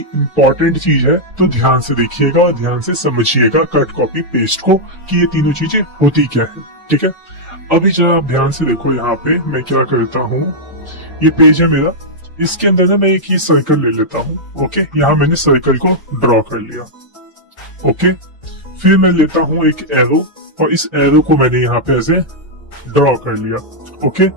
Important चीज है, तो ध्यान से देखिएगा और ध्यान से समझिएगा कट कॉपी पेस्ट को कि ये तीनों चीजें होती क्या है। ठीक है, अभी जरा आप ध्यान से देखो, यहाँ पे मैं क्या करता हूँ, ये पेज है मेरा, इसके अंदर ना मैं एक ये सर्कल ले लेता हूँ। ओके, यहाँ मैंने सर्कल को ड्रॉ कर लिया। ओके, फिर मैं लेता हूँ एक एरो और इस एरो को मैंने यहाँ पे ऐसे ड्रॉ कर लिया। ओके,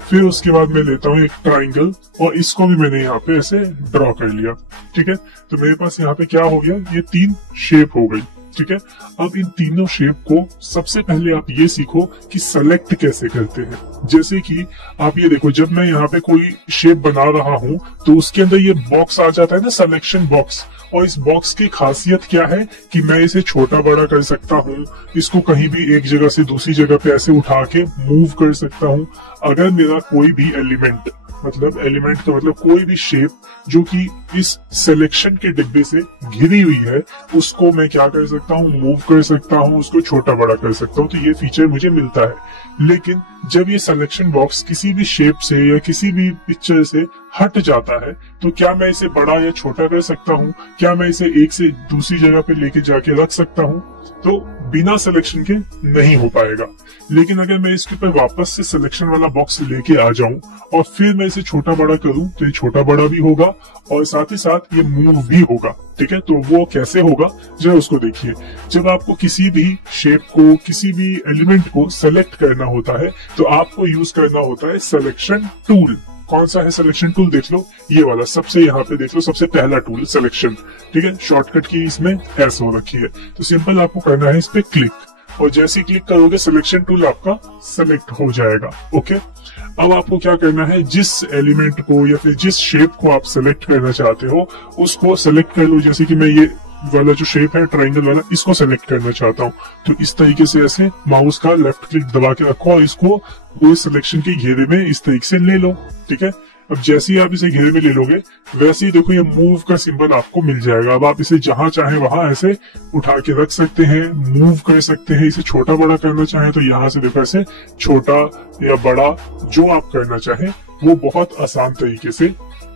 फिर उसके बाद मैं लेता हूँ एक ट्राइंगल और इसको भी मैंने यहाँ पे ऐसे ड्रॉ कर लिया। ठीक है, तो मेरे पास यहाँ पे क्या हो गया, ये 3 शेप हो गई। ठीक है, अब इन तीनों शेप को सबसे पहले आप ये सीखो कि सेलेक्ट कैसे करते हैं। जैसे कि आप ये देखो, जब मैं यहाँ पे कोई शेप बना रहा हूँ तो उसके अंदर ये बॉक्स आ जाता है ना, सिलेक्शन बॉक्स, और इस बॉक्स की खासियत क्या है कि मैं इसे छोटा बड़ा कर सकता हूँ, इसको कहीं भी एक जगह से दूसरी जगह पे ऐसे उठा के मूव कर सकता हूँ। अगर मेरा कोई भी एलिमेंट का मतलब कोई भी शेप जो कि इस सिलेक्शन के डिब्बे से घिरी हुई है, उसको मैं क्या कर सकता हूँ, मूव कर सकता हूँ, उसको छोटा बड़ा कर सकता हूँ। तो ये फीचर मुझे मिलता है। लेकिन जब ये सिलेक्शन बॉक्स किसी भी शेप से या किसी भी पिक्चर से हट जाता है तो क्या मैं इसे बड़ा या छोटा कर सकता हूँ? क्या मैं इसे एक से दूसरी जगह पे लेके जाके रख सकता हूँ? तो बिना सिलेक्शन के नहीं हो पाएगा। लेकिन अगर मैं इसके ऊपर वापस से सिलेक्शन वाला बॉक्स लेके आ जाऊं और फिर मैं इसे छोटा बड़ा करूं तो ये छोटा बड़ा भी होगा और साथ ही साथ ये मूव भी होगा। ठीक है, तो वो कैसे होगा जरा उसको देखिए। जब आपको किसी भी शेप को, किसी भी एलिमेंट को सेलेक्ट करना होता है तो आपको यूज करना होता है सिलेक्शन टूल। कौन सा है सिलेक्शन टूल? देख लो, ये वाला सबसे, यहाँ पे देख लो, सबसे पहला टूल सिलेक्शन। ठीक है, शॉर्टकट की इसमें एस हो रखी है। तो सिंपल आपको करना है इस पे क्लिक, और जैसे क्लिक करोगे सिलेक्शन टूल आपका सेलेक्ट हो जाएगा। ओके, अब आपको क्या करना है, जिस एलिमेंट को या फिर जिस शेप को आप सेलेक्ट करना चाहते हो उसको सेलेक्ट कर लो। जैसे कि मैं ये वाला जो शेप है ट्रायंगल वाला, इसको सेलेक्ट करना चाहता हूँ, तो इस तरीके से ऐसे माउस का लेफ्ट क्लिक दबा के रखो और इसको पूरे सिलेक्शन के घेरे में इस तरीके से ले लो। ठीक है, अब जैसे ही आप इसे घेरे में ले लोगे वैसे ही देखो ये मूव का सिंबल आपको मिल जाएगा। अब आप इसे जहां चाहे वहां ऐसे उठा के रख सकते हैं, मूव कर सकते हैं। इसे छोटा बड़ा करना चाहे तो यहाँ से देखो ऐसे छोटा या बड़ा जो आप करना चाहे वो बहुत आसान तरीके से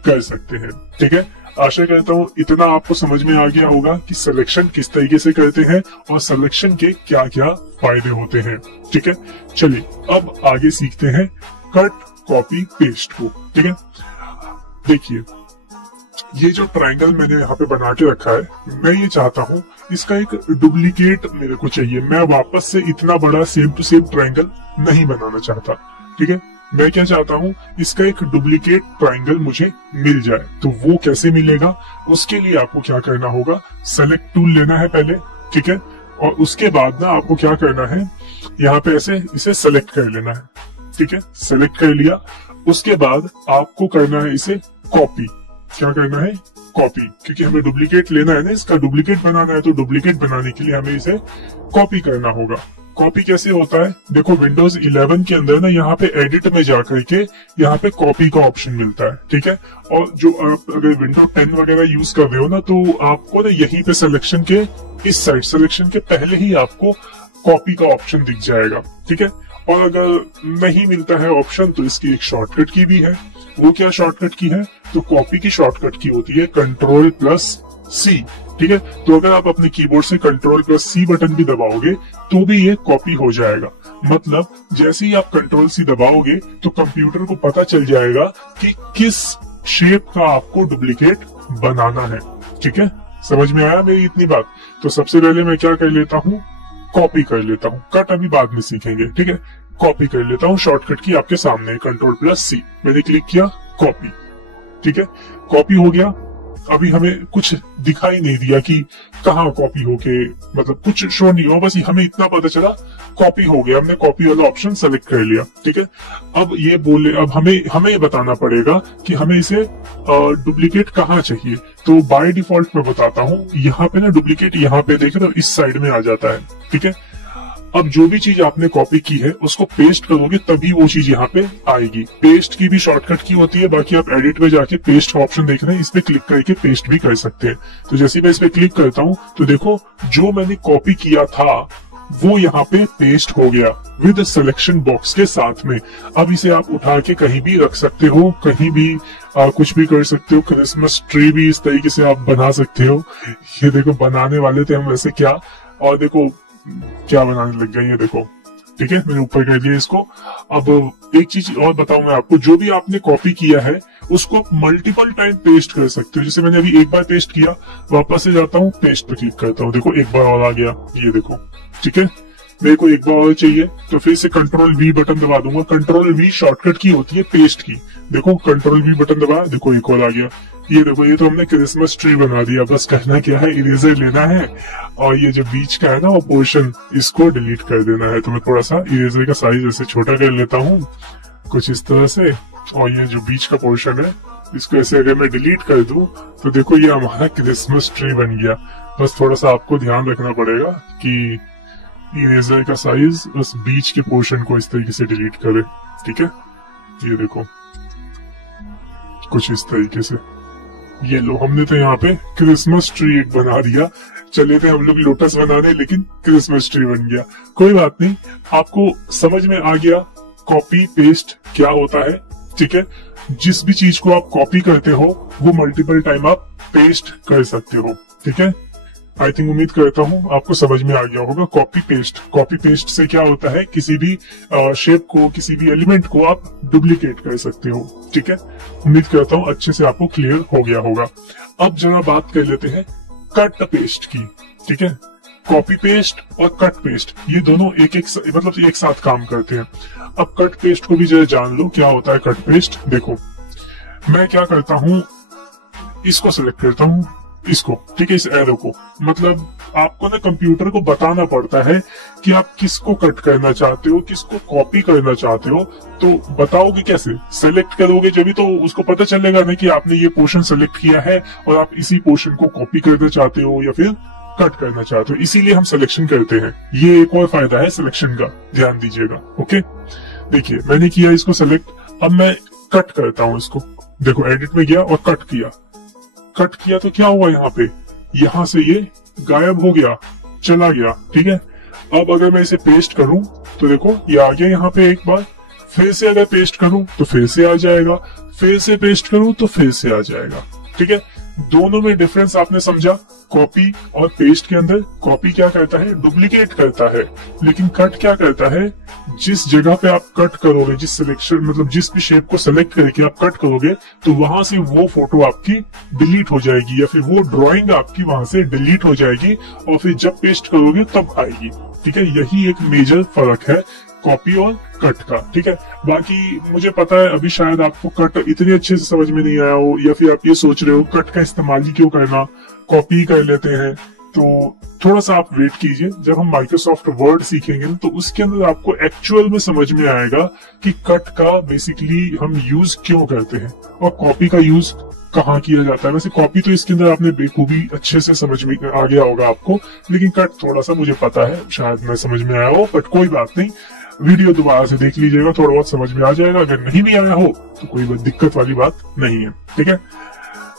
कर सकते हैं। ठीक है, आशा करता हूँ इतना आपको समझ में आ गया होगा कि सिलेक्शन किस तरीके से करते हैं और सिलेक्शन के क्या क्या फायदे होते हैं। ठीक है, चलिए अब आगे सीखते हैं कट कॉपी पेस्ट को। ठीक है, देखिए ये जो ट्रायंगल मैंने यहाँ पे बना के रखा है, मैं ये चाहता हूँ इसका एक डुप्लीकेट मेरे को चाहिए। मैं वापस से इतना बड़ा सेम टू सेम ट्रायंगल नहीं बनाना चाहता। ठीक है, मैं क्या चाहता हूँ, इसका एक डुप्लीकेट ट्रायंगल मुझे मिल जाए। तो वो कैसे मिलेगा, उसके लिए आपको क्या करना होगा, सेलेक्ट टूल लेना है पहले। ठीक है, और उसके बाद ना आपको क्या करना है, यहाँ पे ऐसे इसे सेलेक्ट कर लेना है। ठीक है, सेलेक्ट कर लिया, उसके बाद आपको करना है इसे कॉपी। क्या करना है, कॉपी, क्योंकि हमें डुप्लीकेट लेना है ना, इसका डुप्लीकेट बनाना है। तो डुप्लीकेट बनाने के लिए हमें इसे कॉपी करना होगा। कॉपी कैसे होता है, देखो विंडोज 11 के अंदर ना यहाँ पे एडिट में जाकर के यहाँ पे कॉपी का ऑप्शन मिलता है। ठीक है, और जो आप अगर विंडो 10 वगैरह यूज कर रहे हो ना, तो आपको ना यहीं पे सिलेक्शन के इस साइड, सिलेक्शन के पहले ही आपको कॉपी का ऑप्शन दिख जाएगा। ठीक है, और अगर नहीं मिलता है ऑप्शन तो इसकी एक शॉर्टकट की भी है। वो क्या शॉर्टकट की है, तो कॉपी की शॉर्टकट की होती है Ctrl+C। ठीक है, तो अगर आप अपने कीबोर्ड से Ctrl+C बटन भी दबाओगे तो भी ये कॉपी हो जाएगा। मतलब जैसे ही आप Ctrl+C दबाओगे तो कंप्यूटर को पता चल जाएगा कि किस शेप का आपको डुप्लीकेट बनाना है। ठीक है, समझ में आया मेरी इतनी बात? तो सबसे पहले मैं क्या कर लेता हूँ, कॉपी कर लेता हूँ। कट अभी बाद में सीखेंगे। ठीक है, कॉपी कर लेता हूँ, शॉर्टकट की आपके सामने Ctrl+C, मैंने क्लिक किया, कॉपी। ठीक है, कॉपी हो गया। अभी हमें कुछ दिखाई नहीं दिया कि कहाँ कॉपी होके, मतलब कुछ शो नहीं हुआ, बस हमें इतना पता चला कॉपी हो गया, हमने कॉपी वाला ऑप्शन सेलेक्ट कर लिया। ठीक है, अब ये बोले, अब हमें ये बताना पड़ेगा कि हमें इसे डुप्लीकेट कहाँ चाहिए। तो बाय डिफॉल्ट मैं बताता हूँ, यहाँ पे ना डुप्लीकेट यहाँ पे देख रहे हो, इस साइड में आ जाता है। ठीक है, अब जो भी चीज आपने कॉपी की है उसको पेस्ट करोगे तभी वो चीज यहाँ पे आएगी। पेस्ट की भी शॉर्टकट की होती है, बाकी आप एडिट में जाके पेस्ट का ऑप्शन देख रहे हैं, इस पे क्लिक करके पेस्ट भी कर सकते हैं। तो जैसे मैं इस पे क्लिक करता हूँ तो देखो जो मैंने कॉपी किया था वो यहाँ पे पेस्ट हो गया विद सिलेक्शन बॉक्स के साथ में। अब इसे आप उठा के कहीं भी रख सकते हो, कहीं भी कुछ भी कर सकते हो। क्रिसमस ट्री भी इस तरीके से आप बना सकते हो। ये देखो बनाने वाले थे हम वैसे क्या, और देखो क्या बनाने लग गए, ये देखो। ठीक है, मैंने ऊपर कर दिया इसको। अब एक चीज और बताऊं मैं आपको, जो भी आपने कॉपी किया है उसको मल्टीपल टाइम पेस्ट कर सकते हो। जैसे मैंने अभी एक बार पेस्ट किया, वापस से जाता हूँ, पेस्ट पे क्लिक करता हूँ, देखो एक बार और आ गया, ये देखो। ठीक है, मेरे को एक बार और चाहिए तो फिर से कंट्रोल वी बटन दबा दूंगा। कंट्रोल वी शॉर्टकट की होती है पेस्ट की। देखो कंट्रोल वी बटन दबाया, देखो एक और आ गया। ये देखो, ये तो हमने क्रिसमस ट्री बना दिया। बस करना क्या है, इरेजर लेना है और ये जो बीच का है ना वो पोर्शन, इसको डिलीट कर देना है। तो मैं थोड़ा सा इरेजर का साइज ऐसे छोटा कर लेता हूँ कुछ इस तरह से, और ये जो बीच का पोर्शन है इसको ऐसे अगर मैं डिलीट कर दूं तो देखो ये हमारा क्रिसमस ट्री बन गया। बस थोड़ा सा आपको ध्यान रखना पड़ेगा कि इरेजर का साइज बस बीच के पोर्शन को इस तरीके से डिलीट करे। ठीक है, ये देखो कुछ इस तरीके से। ये लो, हमने तो यहाँ पे क्रिसमस ट्री एक बना दिया। चले थे हम लोग लोटस बनाने, लेकिन क्रिसमस ट्री बन गया। कोई बात नहीं, आपको समझ में आ गया कॉपी पेस्ट क्या होता है। ठीक है, जिस भी चीज को आप कॉपी करते हो वो मल्टीपल टाइम आप पेस्ट कर सकते हो। ठीक है, आई थिंक उम्मीद करता हूँ आपको समझ में आ गया होगा कॉपी पेस्ट। कॉपी पेस्ट से क्या होता है, किसी भी शेप को, किसी भी एलिमेंट को आप डुप्लीकेट कर सकते हो। ठीक है, उम्मीद करता हूँ अच्छे से आपको क्लियर हो गया होगा। अब जरा बात कर लेते हैं कट पेस्ट की। ठीक है, कॉपी पेस्ट और कट पेस्ट ये दोनों एक साथ काम करते हैं। अब कट पेस्ट को भी जरा जान लो क्या होता है कट पेस्ट। देखो मैं क्या करता हूँ, इसको सिलेक्ट करता हूँ, इसको, ठीक है, इस एरो को। मतलब आपको ना कंप्यूटर को बताना पड़ता है कि आप किसको कट करना चाहते हो, किसको कॉपी करना चाहते हो। तो बताओगे कैसे, सेलेक्ट करोगे जब तो उसको पता चलेगा ना कि आपने ये पोर्शन सेलेक्ट किया है और आप इसी पोर्शन को कॉपी करना चाहते हो या फिर कट करना चाहते हो। इसीलिए हम सिलेक्शन करते हैं। ये एक और फायदा है सिलेक्शन का, ध्यान दीजिएगा। ओके, देखिए मैंने किया इसको सेलेक्ट, अब मैं कट करता हूँ इसको। देखो एडिट में गया और कट किया। कट किया तो क्या हुआ, यहाँ पे यहाँ से ये गायब हो गया, चला गया। ठीक है, अब अगर मैं इसे पेस्ट करूं तो देखो ये आ गया यहाँ पे एक बार। फिर से अगर पेस्ट करूं तो फिर से आ जाएगा, फिर से पेस्ट करूं तो फिर से आ जाएगा। ठीक है, दोनों में डिफरेंस आपने समझा। कॉपी और पेस्ट के अंदर कॉपी क्या करता है, डुप्लीकेट करता है, लेकिन कट क्या करता है, जिस जगह पे आप कट करोगे, जिस सिलेक्शन मतलब जिस भी शेप को सेलेक्ट करके आप कट करोगे तो वहां से वो फोटो आपकी डिलीट हो जाएगी या फिर वो ड्राइंग आपकी वहां से डिलीट हो जाएगी और फिर जब पेस्ट करोगे तब आएगी। ठीक है, यही एक मेजर फर्क है कॉपी और कट का। ठीक है, बाकी मुझे पता है अभी शायद आपको कट इतने अच्छे से समझ में नहीं आया हो, या फिर आप ये सोच रहे हो कट का इस्तेमाल ही क्यों करना, कॉपी कर लेते हैं। तो थोड़ा सा आप वेट कीजिए, जब हम माइक्रोसॉफ्ट वर्ड सीखेंगे तो उसके अंदर आपको एक्चुअल में समझ में आएगा कि कट का बेसिकली हम यूज क्यों करते हैं और कॉपी का यूज कहाँ किया जाता है। वैसे कॉपी तो इसके अंदर आपने बेखूबी अच्छे से समझ में आ गया होगा आपको, लेकिन कट थोड़ा सा मुझे पता है शायद मैं समझ में आया हो, बट कोई बात नहीं, वीडियो दोबारा से देख लीजिएगा, थोड़ा बहुत समझ में आ जाएगा। अगर नहीं भी आया हो तो कोई दिक्कत वाली बात नहीं है। ठीक है,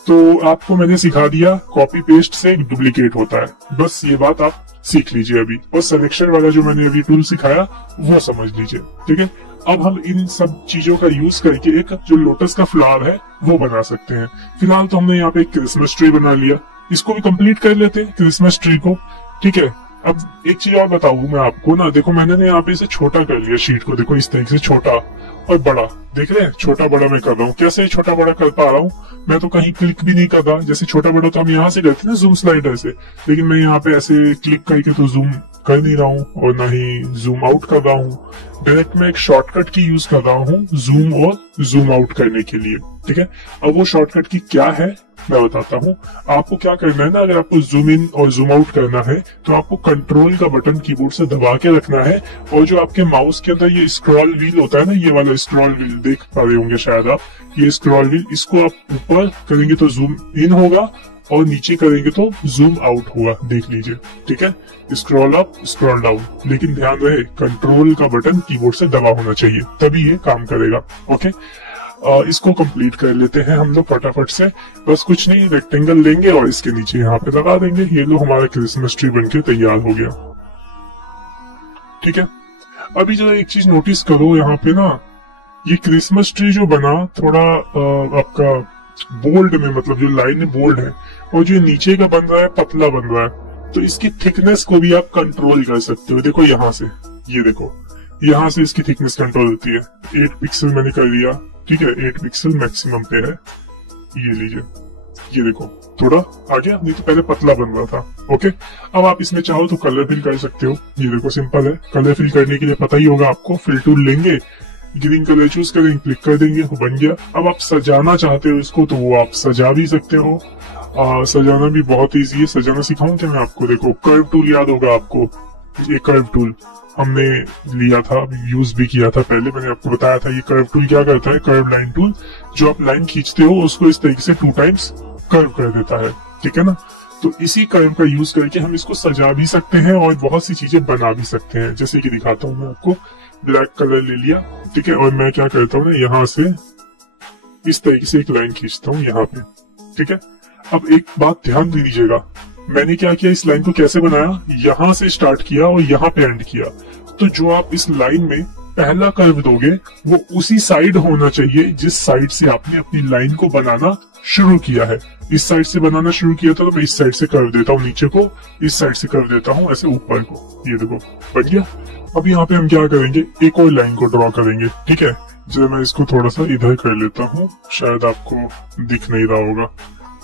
तो आपको मैंने सिखा दिया कॉपी पेस्ट से डुप्लीकेट होता है, बस ये बात आप सीख लीजिए अभी। और सिलेक्शन वाला जो मैंने अभी टूल सिखाया वो समझ लीजिए। ठीक है, अब हम इन सब चीजों का यूज करके एक जो लोटस का फ्लावर है वो बना सकते हैं। फिलहाल तो हमने यहाँ पे एक क्रिसमस ट्री बना लिया, इसको भी कंप्लीट कर लेते हैं क्रिसमस ट्री को। ठीक है, अब एक चीज और बताऊं मैं आपको ना, देखो मैंने ना यहाँ पे इसे छोटा कर लिया शीट को, देखो इस तरीके से छोटा और बड़ा, देख रहे हैं, छोटा बड़ा मैं कर रहा हूँ। कैसे छोटा बड़ा कर पा रहा हूँ, मैं तो कहीं क्लिक भी नहीं कर रहा। जैसे छोटा बड़ा तो हम यहाँ से करते हैं ना जूम स्लाइडर से, लेकिन मैं यहाँ पे ऐसे क्लिक करके तो जूम कर नहीं रहा हूँ और ना ही जूम आउट कर रहा हूँ। डायरेक्ट मैं एक शॉर्टकट की यूज कर रहा हूँ जूम और जूम आउट करने के लिए। ठीक है, अब वो शॉर्टकट की क्या है मैं बताता हूँ। आपको क्या करना है ना, अगर आपको जूम इन और जूम आउट करना है तो आपको कंट्रोल का बटन कीबोर्ड से दबा के रखना है, और जो आपके माउस के अंदर ये स्क्रॉल व्हील होता है ना, ये वाला स्क्रॉल व्हील देख पा रहे होंगे शायद आप, ये स्क्रॉल व्हील, इसको आप ऊपर करेंगे तो जूम इन होगा और नीचे करेंगे तो जूम आउट होगा, देख लीजिए। ठीक है, स्क्रॉल अप स्क्रॉल डाउन, लेकिन ध्यान रहे कंट्रोल का बटन कीबोर्ड से दबा होना चाहिए, तभी ये काम करेगा। ओके, इसको कंप्लीट कर लेते हैं हम लोग फटाफट से। बस कुछ नहीं, रेक्टेंगल लेंगे और इसके नीचे यहाँ पे लगा देंगे। ये लो हमारा क्रिसमस ट्री बनके तैयार हो गया। ठीक है। अभी जरा एक चीज नोटिस करो यहाँ पे ना, ये क्रिसमस ट्री जो बना थोड़ा आपका बोल्ड में, मतलब जो लाइन बोल्ड है, और जो नीचे का बन रहा है पतला बन रहा है, तो इसकी थिकनेस को भी आप कंट्रोल कर सकते हो। देखो यहाँ से, ये देखो यहाँ से इसकी थिकनेस कंट्रोल होती है। 8 पिक्सल मैंने कर दिया, ठीक है, 8 पिक्सल मैक्सिमम पे है। ये लीजिए, ये देखो थोड़ा आ गया, नहीं तो पहले पतला बन रहा था। ओके, अब आप इसमें चाहो तो कलर फिल कर सकते हो। ये देखो सिंपल है। कलर फिल करने के लिए पता ही होगा आपको, फिल टूल लेंगे, ग्रीन कलर चूज करेंगे, क्लिक कर देंगे, वो बन गया। अब आप सजाना चाहते हो इसको तो वो आप सजा भी सकते हो। सजाना भी बहुत इजी है। सजाना सिखाऊं क्या मैं आपको? देखो कर्व टूल याद होगा आपको, ये कर्व टूल हमने लिया था, यूज भी किया था पहले, मैंने आपको बताया था। ये कर्व टूल क्या करता है, कर्व लाइन टूल, जो आप लाइन खींचते हो उसको इस तरीके से 2 टाइम्स कर्व कर देता है, ठीक है ना। तो इसी कर्व का यूज करके हम इसको सजा भी सकते हैं और बहुत सी चीजें बना भी सकते हैं। जैसे कि दिखाता हूँ मैं आपको, ब्लैक कलर ले लिया, ठीक है, और मैं क्या करता हूँ ना, यहाँ से इस तरीके से एक लाइन खींचता हूँ यहाँ पे, ठीक है। अब एक बात ध्यान दे दीजिएगा, मैंने क्या किया, इस लाइन को कैसे बनाया, यहाँ से स्टार्ट किया और यहाँ पे एंड किया। तो जो आप इस लाइन में पहला कर्व दोगे वो उसी साइड होना चाहिए जिस साइड से आपने अपनी लाइन को बनाना शुरू किया है। इस साइड से बनाना शुरू किया था तो मैं इस साइड से कर्व देता हूँ नीचे को, इस साइड से कर्व देता हूँ ऐसे ऊपर को। ये देखो बन गया। अब यहाँ पे हम क्या करेंगे, एक और लाइन को ड्रॉ करेंगे, ठीक है। जब मैं इसको थोड़ा सा इधर कर लेता हूँ, शायद आपको दिख नहीं रहा होगा,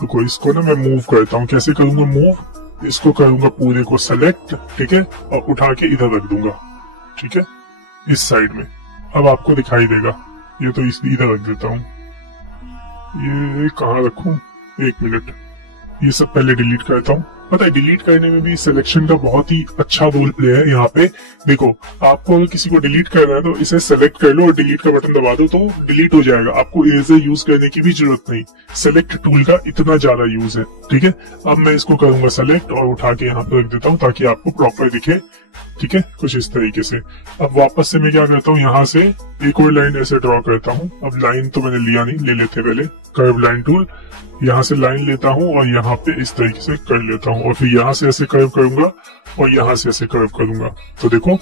तो इसको ना मैं मूव करता हूँ। कैसे करूंगा मूव, इसको करूंगा पूरे को सेलेक्ट, ठीक है, और उठा के इधर रख दूंगा, ठीक है, इस साइड में। अब आपको दिखाई देगा, ये तो इधर रख देता हूँ। ये कहाँ रखूं, 1 मिनट, ये सब पहले डिलीट करता हूँ। पता है डिलीट करने में भी सिलेक्शन का बहुत ही अच्छा रोल प्ले है यहाँ पे। देखो आपको अगर किसी को डिलीट करना है तो इसे सेलेक्ट कर लो और डिलीट का बटन दबा दो तो डिलीट हो जाएगा। आपको इरेजर यूज करने की भी जरूरत नहीं, सेलेक्ट टूल का इतना ज्यादा यूज है, ठीक है। अब मैं इसको करूंगा सेलेक्ट और उठा के यहाँ पे रख देता हूँ ताकि आपको प्रॉपर दिखे, ठीक है, कुछ इस तरीके से। अब वापस से मैं क्या करता हूँ, यहाँ से एक और लाइन ऐसे ड्रॉ करता हूँ। अब लाइन तो मैंने लिया नहीं, ले लेते पहले कर्व लाइन टूल, यहाँ से लाइन लेता हूँ और यहाँ पे इस तरीके से कर लेता हूँ और फिर यहाँ से ऐसे कर्व करूंगा और यहाँ से ऐसे कर्व करूंगा। तो देखो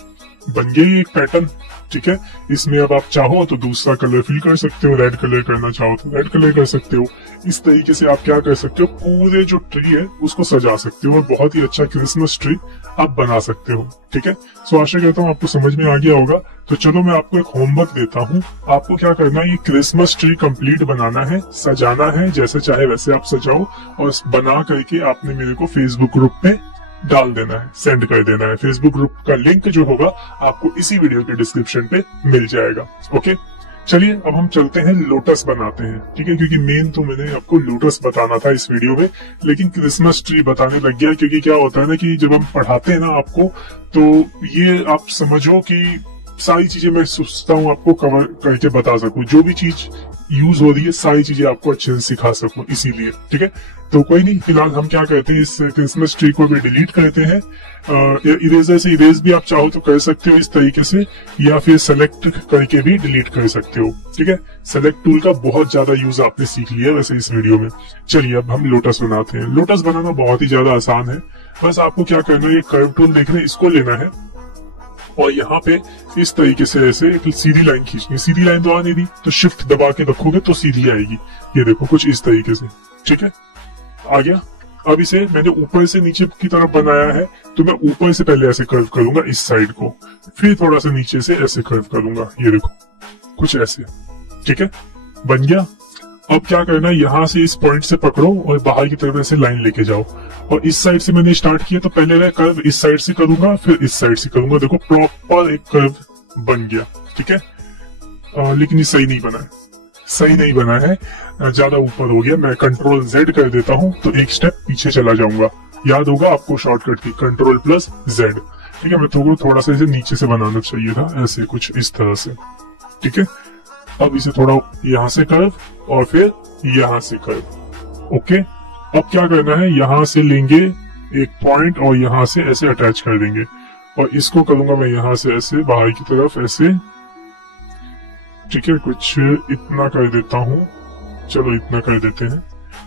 बन गया एक पैटर्न, ठीक है। इसमें अब आप चाहो तो दूसरा कलर फिल कर सकते हो, रेड कलर करना चाहो तो रेड कलर कर सकते हो। इस तरीके से आप क्या कर सकते हो, पूरे जो ट्री है उसको सजा सकते हो और बहुत ही अच्छा क्रिसमस ट्री आप बना सकते हो, ठीक है। सो आशा करता हूँ आपको समझ में आ गया होगा। तो चलो मैं आपको एक होमवर्क देता हूँ। आपको क्या करना है, ये क्रिसमस ट्री कंप्लीट बनाना है, सजाना है, जैसे चाहे वैसे आप सजाओ और बना करके आपने मेरे को फेसबुक ग्रुप पे डाल देना है, सेंड कर देना है। फेसबुक ग्रुप का लिंक जो होगा आपको इसी वीडियो के डिस्क्रिप्शन पे मिल जाएगा। ओके चलिए अब हम चलते हैं, लोटस बनाते हैं, ठीक है, क्योंकि मेन तो मैंने आपको लोटस बताना था इस वीडियो में, लेकिन क्रिसमस ट्री बताने लग गया। क्योंकि क्या होता है ना कि जब हम पढ़ाते हैं ना आपको, तो ये आप समझो कि सारी चीजें मैं सोचता हूँ आपको कवर करके बता सकूं, जो भी चीज यूज हो रही है सारी चीजें आपको अच्छे से सिखा सकूं, इसीलिए, ठीक है। तो कोई नहीं, फिलहाल हम क्या करते हैं, इस क्रिसमस ट्री को भी डिलीट करते हैं। इरेजर से इरेज भी आप चाहो तो कर सकते हो इस तरीके से, या फिर सेलेक्ट करके भी डिलीट कर सकते हो, ठीक है। सेलेक्ट टूल का बहुत ज्यादा यूज आपने सीख लिया वैसे इस वीडियो में। चलिए अब हम लोटस बनाते हैं। लोटस बनाना बहुत ही ज्यादा आसान है, बस आपको क्या करना है, ये कर्व टूल देख रहे हैं, इसको लेना है और यहाँ पे इस तरीके से ऐसे एक सीधी लाइन खींचनी। सीधी लाइन तो आ नहीं रही तो शिफ्ट दबा के रखोगे तो सीधी आएगी। ये देखो कुछ इस तरीके से, ठीक है, आ गया। अब इसे मैंने ऊपर से नीचे की तरफ बनाया है, तो मैं ऊपर से पहले ऐसे कर्व करूंगा इस साइड को, फिर थोड़ा सा नीचे से ऐसे कर्व करूंगा। ये देखो कुछ ऐसे, ठीक है, बन गया। अब क्या करना है, यहाँ से इस पॉइंट से पकड़ो और बाहर की तरफ ऐसे लाइन लेके जाओ। और इस साइड से मैंने स्टार्ट किया तो पहले मैं कर्व इस साइड से करूंगा, फिर इस साइड से करूंगा। देखो प्रॉपर एक कर्व बन गया, ठीक है। लेकिन ये सही नहीं बना है, सही नहीं बना है, ज्यादा ऊपर हो गया। मैं कंट्रोल Z कर देता हूँ तो एक स्टेप पीछे चला जाऊंगा। याद होगा आपको शॉर्टकट की कंट्रोल प्लस Z, ठीक है। मैं थोड़ा सा इसे नीचे से बनाना चाहिए था, ऐसे कुछ इस तरह से, ठीक है। अब इसे थोड़ा यहाँ से कर्व और फिर यहाँ से कर्व, ओके। अब क्या करना है, यहाँ से लेंगे एक पॉइंट और यहाँ से ऐसे अटैच कर देंगे और इसको करूंगा मैं यहाँ से ऐसे बाहर की तरफ ऐसे, ठीक है। कुछ इतना कर देता हूँ, चलो इतना कर देते हैं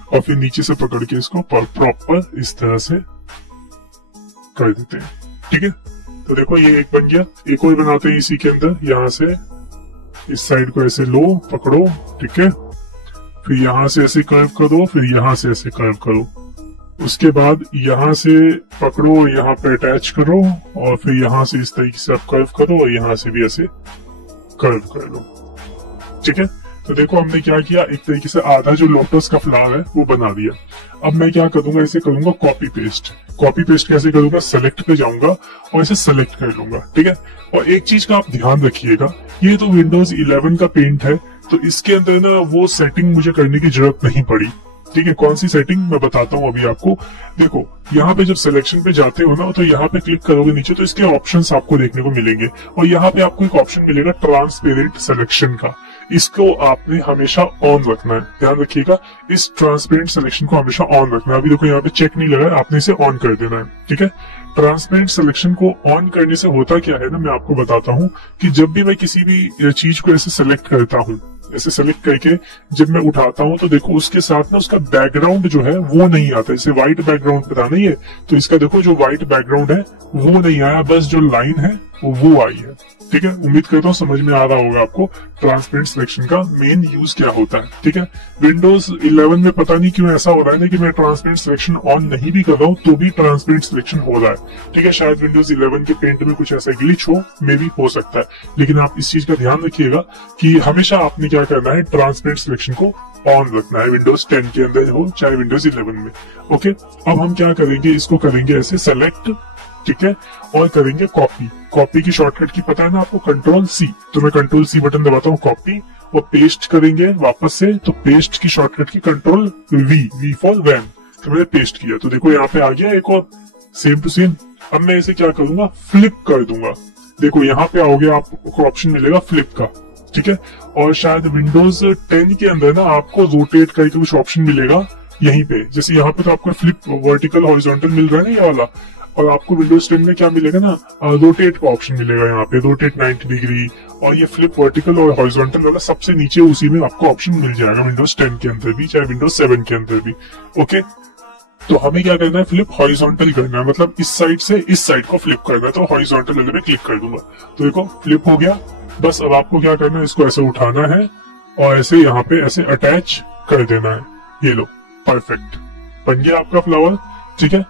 और फिर नीचे से पकड़ के इसको प्रॉपर इस तरह से कर देते हैं, ठीक है। तो देखो ये एक बन गया, एक और बनाते हैं इसी के अंदर। यहाँ से इस साइड को ऐसे लो, पकड़ो, ठीक है, फिर यहाँ से ऐसे कर्व करो, फिर यहाँ से ऐसे कर्व करो, उसके बाद यहाँ से पकड़ो, यहाँ पे अटैच करो, और फिर यहाँ से इस तरीके से आप कर्व करो, और यहाँ से भी ऐसे कर्व कर लो, ठीक है। तो देखो हमने क्या किया, एक तरीके से आधा जो लोटस का फ्लावर है वो बना दिया। अब मैं क्या करूंगा, इसे करूंगा कॉपी पेस्ट। कॉपी पेस्ट कैसे करूंगा, सेलेक्ट पे जाऊंगा और इसे सेलेक्ट कर लूंगा, ठीक है। और एक चीज का आप ध्यान रखिएगा, ये तो विंडोज 11 का पेंट है, तो इसके अंदर ना वो सेटिंग मुझे करने की जरूरत नहीं पड़ी, ठीक है। कौन सी सेटिंग मैं बताता हूँ अभी आपको। देखो यहाँ पे जब सिलेक्शन पे जाते हो ना, तो यहाँ पे क्लिक करोगे नीचे, तो इसके ऑप्शंस आपको देखने को मिलेंगे, और यहाँ पे आपको एक ऑप्शन मिलेगा ट्रांसपेरेंट सिलेक्शन का। इसको आपने हमेशा ऑन रखना है, ध्यान रखिएगा, इस ट्रांसपेरेंट सिलेक्शन को हमेशा ऑन रखना है। अभी देखो यहाँ पे चेक नहीं लगा, आपने इसे ऑन कर देना है, ठीक है। ट्रांसपेरेंट सिलेक्शन को ऑन करने से होता क्या है ना, मैं आपको बताता हूँ कि जब भी मैं किसी भी चीज को ऐसे सेलेक्ट करता हूँ, ऐसे सेलेक्ट करके जब मैं उठाता हूँ, तो देखो उसके साथ ना उसका बैकग्राउंड जो है वो नहीं आता। जैसे व्हाइट बैकग्राउंड पता नहीं है, तो इसका देखो जो व्हाइट बैकग्राउंड है वो नहीं आया, बस जो लाइन है वो आई है, ठीक है। उम्मीद करता हूँ समझ में आ रहा होगा आपको ट्रांसपेरेंट सिलेक्शन का मेन यूज क्या होता है, ठीक है। विंडोज 11 में पता नहीं क्यों ऐसा हो रहा है ना कि मैं ट्रांसपेरेंट सिलेक्शन ऑन नहीं भी कर रहा हूँ तो भी ट्रांसपेरेंट सिलेक्शन हो रहा है, ठीक है। शायद विंडोज 11 के पेंट में कुछ ऐसा ग्लिच हो, मे भी हो सकता है, लेकिन आप इस चीज का ध्यान रखिएगा कि हमेशा आपने क्या करना है, ट्रांसपेरेंट सिलेक्शन को ऑन रखना है, विंडोज 10 के अंदर हो चाहे विंडोज 11 में, ओके। अब हम क्या करेंगे, इसको करेंगे ऐसे सेलेक्ट, ठीक है, और करेंगे कॉपी। कॉपी की शॉर्टकट की पता है ना आपको, कंट्रोल सी, तो मैं कंट्रोल सी बटन दबाता हूँ, कॉपी, और पेस्ट करेंगे वापस से, तो पेस्ट की शॉर्टकट की कंट्रोल वी फॉर वैन, तो मैंने पेस्ट किया, तो देखो यहाँ पे आ गया एक और सेम टू सेम। अब मैं इसे क्या करूंगा, फ्लिप कर दूंगा। देखो यहाँ पे आओगे, आपको ऑप्शन मिलेगा फ्लिप का, ठीक है। और शायद विंडोज 10 के अंदर ना आपको रोटेट करके कुछ ऑप्शन मिलेगा यहीं पे, जैसे यहाँ पे तो आपको फ्लिप वर्टिकल हॉरिजॉन्टल मिल रहा है ना ये वाला, और आपको विंडोज 10 में क्या मिलेगा ना, रोटेट का ऑप्शन मिलेगा यहाँ पे, रोटेट 90 डिग्री, और ये फ्लिप वर्टिकल और हॉरिजॉन्टल वाला सबसे नीचे उसी में आपको ऑप्शन मिल जाएगा विंडोज 10 के अंदर भी, चाहे विंडोज 7 के अंदर भी, ओके। तो हमें क्या करना है, फ्लिप हॉरिजॉन्टल करना है, मतलब इस साइड से इस साइड को फ्लिप करना है, तो हॉरिजॉन्टल वाले में क्लिक कर दूंगा, तो देखो फ्लिप हो गया। बस अब आपको क्या करना है, इसको ऐसे उठाना है और ऐसे यहाँ पे ऐसे अटैच कर देना है, ये लो, परफेक्ट बन गया आपका फ्लावर, ठीक है।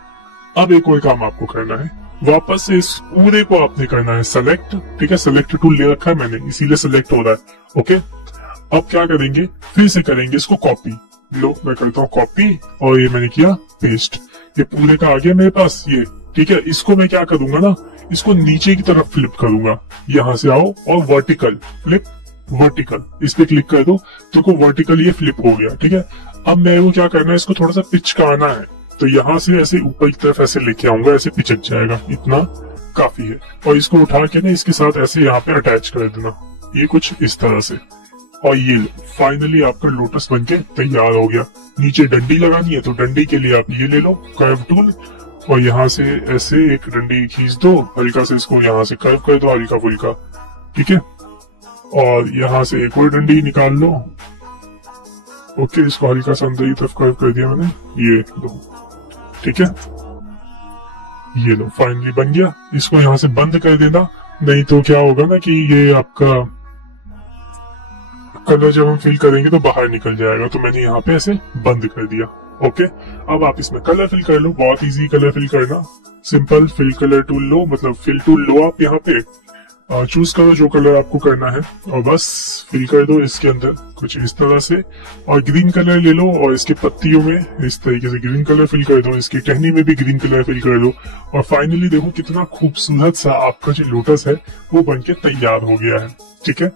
अब एक और काम आपको करना है, वापस से इस पूरे को आपने करना है सेलेक्ट, ठीक है, सेलेक्ट टूल ले रखा है मैंने, इसीलिए सेलेक्ट हो रहा है, ओके। अब क्या करेंगे, फिर से करेंगे इसको कॉपी, लो मैं करता हूँ कॉपी, और ये मैंने किया पेस्ट, ये पूरे का आ गया मेरे पास ये, ठीक है। इसको मैं क्या करूंगा ना, इसको नीचे की तरफ फ्लिप करूंगा, यहाँ से आओ और वर्टिकल फ्लिप, वर्टिकल इस पे क्लिक कर दो, तो वर्टिकल ये फ्लिप हो गया, ठीक है। अब मेरे को क्या करना है, इसको थोड़ा सा पिचकाना है, तो यहाँ से ऐसे ऊपर की तरफ ऐसे लेके आऊंगा, ऐसे पिचक जाएगा, इतना काफी है। और इसको उठा के ना इसके साथ ऐसे यहाँ पे अटैच कर देना, ये कुछ इस तरह से, और ये फाइनली आपका लोटस बनके तैयार हो गया। नीचे डंडी लगानी है, तो डंडी के लिए आप ये ले लो कर्व टूल, और यहाँ से ऐसे एक डंडी खींच दो, हल्का से इसको यहाँ से कर्व कर दो, हल्का फुल्का, ठीक है। और यहाँ से एक और डंडी निकाल लो, ओके, इसको हल्का सा अंदर की तरफ कर्व कर दिया मैंने, ये लो, ठीक है, ये लो फाइनली बन गया। इसको यहाँ से बंद कर देना, नहीं तो क्या होगा ना कि ये आपका कलर जब हम फिल करेंगे तो बाहर निकल जाएगा, तो मैंने यहाँ पे ऐसे बंद कर दिया, ओके। अब आप इसमें कलर फिल कर लो, बहुत इजी कलर फिल करना, सिंपल फिल कलर टूल लो, मतलब फिल टूल लो आप यहाँ पे, चूज करो जो कलर आपको करना है, और बस फिल कर दो इसके अंदर कुछ इस तरह से, और ग्रीन कलर ले लो, और इसके पत्तियों में इस तरीके से ग्रीन कलर फिल कर दो, इसकी टहनी में भी ग्रीन कलर फिल कर दो, और फाइनली देखो कितना खूबसूरत सा आपका जो लोटस है वो बनके तैयार हो गया है, ठीक है।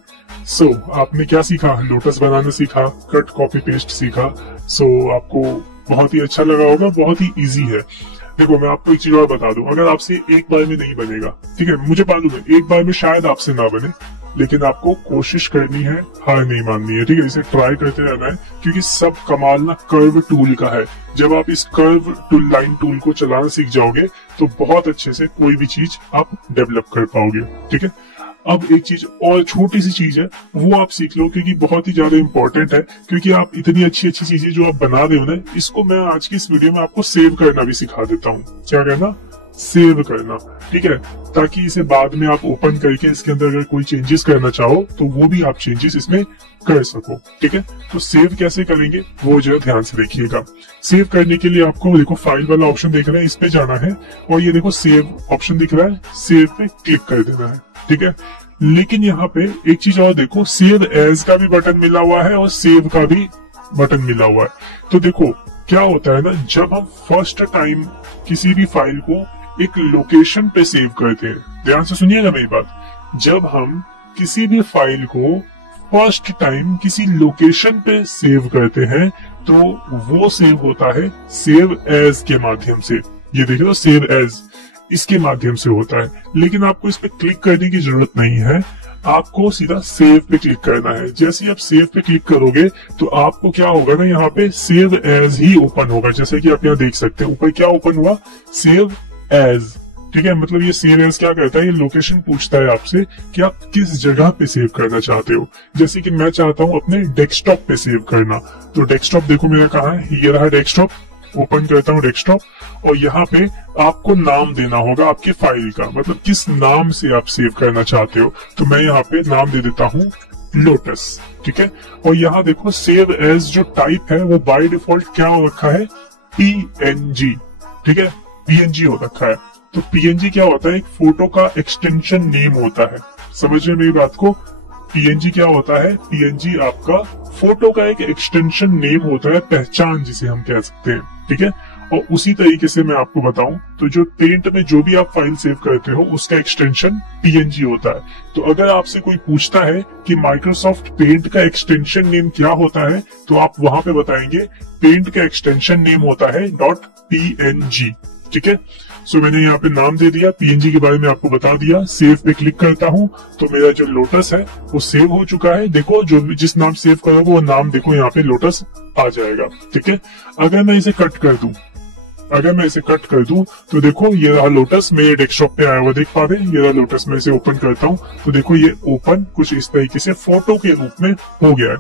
सो आपने क्या सीखा, लोटस बनाना सीखा, कट कॉपी पेस्ट सीखा, सो आपको बहुत ही अच्छा लगा होगा, बहुत ही इजी है। देखो मैं आपको एक चीज और बता दूं, अगर आपसे एक बार में नहीं बनेगा, ठीक है, मुझे मालूम है एक बार में शायद आपसे ना बने, लेकिन आपको कोशिश करनी है, हार नहीं माननी है, ठीक है, इसे ट्राई करते रहना है, क्योंकि सब कमाल ना कर्व टूल का है। जब आप इस कर्व टूल लाइन टूल को चलाना सीख जाओगे तो बहुत अच्छे से कोई भी चीज आप डेवलप कर पाओगे, ठीक है। अब एक चीज और छोटी सी चीज है, वो आप सीख लो, क्योंकि बहुत ही ज्यादा इंपॉर्टेंट है, क्योंकि आप इतनी अच्छी अच्छी चीजें जो आप बना रहे हो ना, इसको मैं आज की इस वीडियो में आपको सेव करना भी सिखा देता हूँ। क्या करना, सेव करना, ठीक है, ताकि इसे बाद में आप ओपन करके इसके अंदर अगर कोई चेंजेस करना चाहो तो वो भी आप चेंजेस इसमें कर सको, ठीक है। तो सेव कैसे करेंगे वो जो ध्यान से देखिएगा। सेव करने के लिए आपको देखो फाइल वाला ऑप्शन दिख रहा है, इस पे जाना है और ये देखो सेव ऑप्शन दिख रहा है, सेव पे क्लिक कर देना है, ठीक है। लेकिन यहाँ पे एक चीज और देखो, सेव एज का भी बटन मिला हुआ है और सेव का भी बटन मिला हुआ है। तो देखो क्या होता है ना, जब हम फर्स्ट टाइम किसी भी फाइल को एक लोकेशन पे सेव करते हैं, ध्यान से सुनिएगा मेरी बात, जब हम किसी भी फाइल को फर्स्ट टाइम किसी लोकेशन पे सेव करते हैं तो वो सेव होता है सेव एज के माध्यम से। ये देखिए तो सेव एज इसके माध्यम से होता है, लेकिन आपको इस पे क्लिक करने की जरूरत नहीं है, आपको सीधा सेव पे क्लिक करना है। जैसे ही आप सेव पे क्लिक करोगे तो आपको क्या होगा ना, यहाँ पे सेव एज ही ओपन होगा, जैसे कि आप यहाँ देख सकते हैं ऊपर क्या ओपन हुआ, सेव एज, ठीक है। मतलब ये सेव एज क्या करता है, ये लोकेशन पूछता है आपसे कि आप किस जगह पे सेव करना चाहते हो। जैसे कि मैं चाहता हूँ अपने डेस्कटॉप पे सेव करना, तो डेस्कटॉप देखो मेरा कहाँ है, ये रहा डेस्कटॉप, ओपन करता हूँ डेस्कटॉप और यहाँ पे आपको नाम देना होगा आपकी फाइल का, मतलब किस नाम से आप सेव करना चाहते हो। तो मैं यहाँ पे नाम दे देता हूँ लोटस, ठीक है। और यहाँ देखो सेव एज जो टाइप है वो बाय डिफॉल्ट क्या हो रखा है, PNG, ठीक है, PNG हो रखा है। तो PNG क्या होता है, एक फोटो का एक्सटेंशन नेम होता है, समझ रहे मेरी बात को। PNG क्या होता है, PNG आपका फोटो का एक एक्सटेंशन नेम होता है, पहचान जिसे हम कह सकते हैं, ठीक है। और उसी तरीके से मैं आपको बताऊं तो जो पेंट में जो भी आप फाइल सेव करते हो उसका एक्सटेंशन PNG होता है। तो अगर आपसे कोई पूछता है कि माइक्रोसॉफ्ट पेंट का एक्सटेंशन नेम क्या होता है तो आप वहां पे बताएंगे पेंट का एक्सटेंशन नेम होता है .png, ठीक है। सो मैंने यहाँ पे नाम दे दिया, PNG के बारे में आपको बता दिया, सेव पे क्लिक करता हूँ तो मेरा जो लोटस है वो सेव हो चुका है। देखो जो जिस नाम सेव करोगे वो नाम देखो यहाँ पे लोटस आ जाएगा, ठीक है। अगर मैं इसे कट कर दूं तो देखो ये रहा लोटस, मेरे डेस्कटॉप पे आया हुआ देख पा रहे, ये रहा लोटस। मैं इसे ओपन करता हूँ तो देखो ये ओपन कुछ इस तरीके से फोटो के रूप में हो गया है,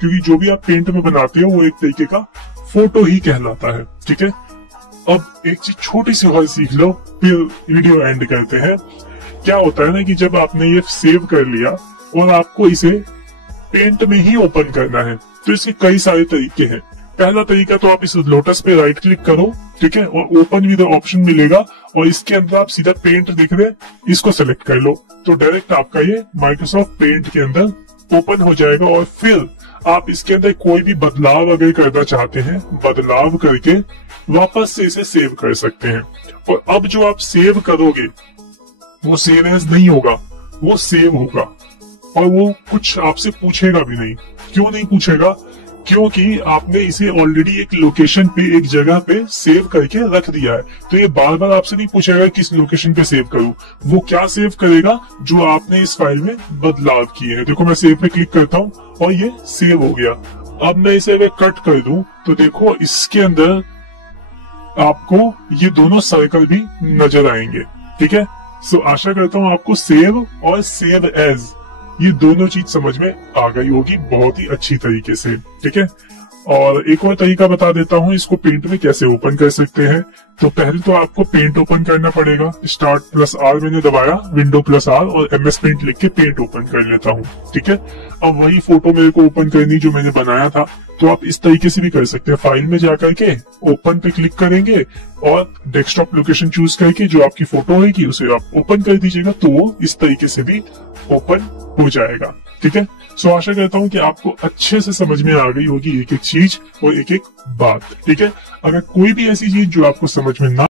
क्योंकि जो भी आप पेंट में बनाते हो वो एक तरीके का फोटो ही कहलाता है, ठीक है। अब एक चीज छोटी सी और सीख लो फिर वीडियो एंड करते हैं। क्या होता है ना कि जब आपने ये सेव कर लिया और आपको इसे पेंट में ही ओपन करना है तो इसके कई सारे तरीके हैं। पहला तरीका तो आप इस लोटस पे राइट क्लिक करो, ठीक है, और ओपन विद ऑप्शन मिलेगा और इसके अंदर आप सीधा पेंट दिख रहे हैं इसको सेलेक्ट कर लो तो डायरेक्ट आपका ये माइक्रोसॉफ्ट पेंट के अंदर ओपन हो जाएगा। और फिर आप इसके अंदर कोई भी बदलाव अगर करना चाहते हैं, बदलाव करके वापस से इसे सेव कर सकते हैं। और अब जो आप सेव करोगे वो सेव एज नहीं होगा, वो सेव होगा और वो कुछ आपसे पूछेगा भी नहीं। क्यों नहीं पूछेगा, क्योंकि आपने इसे ऑलरेडी एक लोकेशन पे, एक जगह पे सेव करके रख दिया है। तो ये बार बार आपसे नहीं पूछेगा किस लोकेशन पे सेव करूं, वो क्या सेव करेगा, जो आपने इस फाइल में बदलाव किए हैं। देखो मैं सेव पे क्लिक करता हूं और ये सेव हो गया। अब मैं इसे अगर कट कर दूं तो देखो इसके अंदर आपको ये दोनों सर्कल भी नजर आएंगे, ठीक है। सो आशा करता हूँ आपको सेव और सेव एज ये दोनों चीज समझ में आ गई होगी बहुत ही अच्छी तरीके से, ठीक है। और एक और तरीका बता देता हूँ इसको पेंट में कैसे ओपन कर सकते हैं। तो पहले तो आपको पेंट ओपन करना पड़ेगा, Start+R मैंने दबाया, Window+R और MS पेंट लिख के पेंट ओपन कर लेता हूँ, ठीक है। अब वही फोटो मेरे को ओपन करनी जो मैंने बनाया था, तो आप इस तरीके से भी कर सकते हैं। फाइल में जाकर के ओपन पे क्लिक करेंगे और डेस्कटॉप लोकेशन चूज करके जो आपकी फोटो होगी उसे आप ओपन कर दीजिएगा तो वो इस तरीके से भी ओपन हो जाएगा, ठीक है। सो आशा करता हूँ कि आपको अच्छे से समझ में आ गई होगी एक एक चीज और एक एक बात, ठीक है। अगर कोई भी ऐसी चीज जो आपको समझ में ना